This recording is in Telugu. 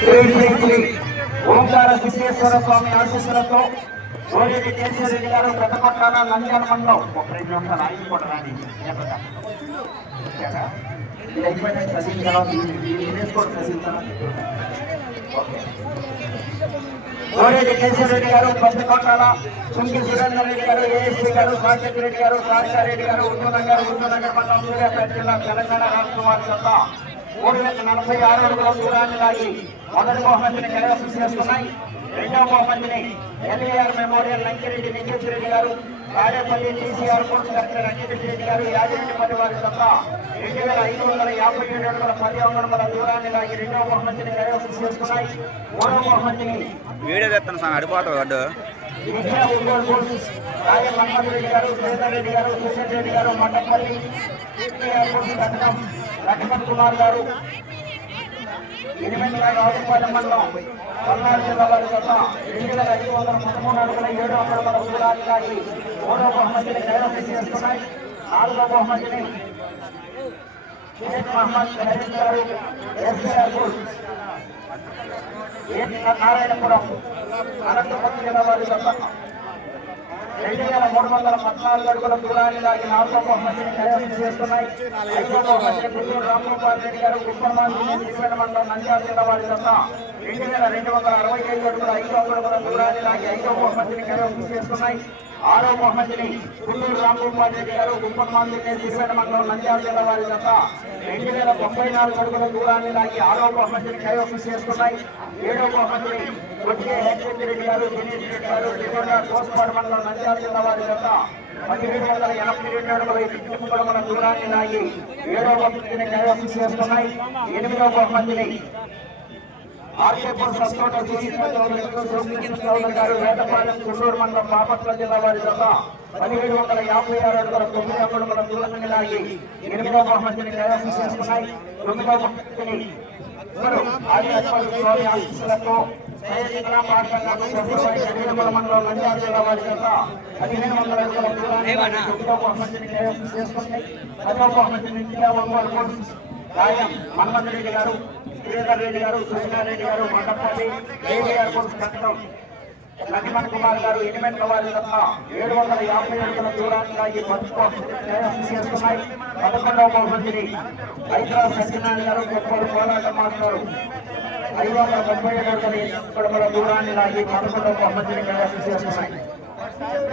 శ్రీ శ్రీ శ్రీ ఓంకార సిద్ధేశ్వర స్వామి ఆశీస్సులతో ఓరెడ్డి కేశవరెడ్డి గారు పెద్దకొట్టాల నంద్యాల మండలం ఒక 2 నిమిషాలు ఆగిపోవడానికి ఓరెడ్డి కేశవరెడ్డి గారు పెద్దకొట్టాల సుంకి సురేందర్ రెడ్డి గారు ఏఎస్పీ గారు సాకేత్ రెడ్డి గారు సారికారెడ్డి గారు ఉర్దూనగర్ మండలం సూర్యాపేట జిల్లా తెలంగాణ రాష్ట్రం వారి యొక్క 346 అడుగుల దూరాన్ని లాగి మొదటి బహుమతిని కైవసం చేసుకున్నాయి. రెండవ బహుమతిని ఎన్ఏఆర్ మెమోరియల్ లంకిరెడ్డి నికేశ్వరెడ్డి గారు Tadepalli TCR court collector Ranjireddy గారు యాదగిరిపల్లి వారి తప్ప 2557 అడుగుల 10 అంగుళముల దూరాన్ని లాగి రెండవ బహుమతిని కైవసం చేసుకున్నాయి. మూడవ బహుమతిని వీడియో తెస్తాను సార్ అడిపోతావు అడ్డు మహమ్మద్ గారు శ్రీధర్ రెడ్డి గారు సుశేష్ రెడ్డి గారు మట్టపల్లి లక్ష్మణ్ కుమార్ గారు 8 మండలం పల్నాడు జిల్లా వారి తప్ప 2513 అడుగుల 7 అంగుళముల దూరాన్ని లాగి మూడవ బహుమతిని కైవసం చేసుకున్నాయి. నాలుగవ బహుమతిని షేక్ మహమ్మద్ ఖలీల్ గారు ఎస్ఆర్ నారాయణపురం అనంతపురం జిల్లా వారి తప్ప 2314 అడుగుల దూరాన్ని లాగి నాలుగవ బహుమతిని కైవసం చేసుకున్నాయి. ఐదవ బహుమతిని గుంటూరు రాంగోపాల్ రెడ్డి గారు కుప్పమాంజనేయ మండలం నంద్యాల జిల్లా వారి తప్ప 2265 అడుగుల 5 అంగుళముల దూరాన్ని లాగి ఐదవ బహుమతిని కైవసం చేసుకున్నాయి. ఆరవ బహుమతిని గుంటూరు రాంగోపాల్ రెడ్డి గారు కుప్పమాంజనేయ మండలం నంద్యాల జిల్లా వారి తప్ప 2094 అడుగుల దూరాన్ని లాగి ఆరవ బహుమతిని కైవసం చేసుకున్నాయి. ఏడవ బహుమతిని కొట్టే రెడ్డి గారు దినేష్ రెడ్డి గారు కోస్పాడు మండలం నంద్యాల జిల్లా వారి యొక్క 1782 అడుగుల 8 అంగుళముల దూరాన్ని లాగి ఏడవ బహుమతిని కైవసం చేసుకున్నాయి. ఎనిమిదవ బహుమతిని ఆర్కేపూర్ సత్తోట గారు వేటపాలెం గుంటూరు మండలం బాపట్ల జిల్లా వారి యొక్క 1756 అడుగుల 9 అంగుళముల దూరాన్ని లాగి ఎనిమిదవ బహుమతిని కైవసం చేసుకున్నాయి. తొమ్మిదవ బహుమతిని స్వామి ఆశీస్సులతో మండలం నంద్యాల జిల్లా వారి యొక్క 1500 అడుగుల దూరాన్ని 9వ బహుమతిని కైవసం చేసుకున్నాయి. 10వ బహుమతిని గాయం మన్మథ్ రెడ్డి గారు శ్రీధర్ రెడ్డి గారు సూర్యారెడ్డి గారు మండపల్లి ఏవీఆర్ కోర్టు కట్టడం లక్ష్మణ్ కుమార్ గారు 8 వారి తప్ప 750 అడుగుల దూరాన్ని లాగి 10 చేసుకున్నాయి. 11వ బహుమతిని హైదరాబాద్ సత్యనారాయణ గారు గొప్పలు పోరాట మాస్టర్ 537 అడుగుల దూరాన్ని లాగి 11వ బహుమతిని కైవసం చేసుకున్నాయి.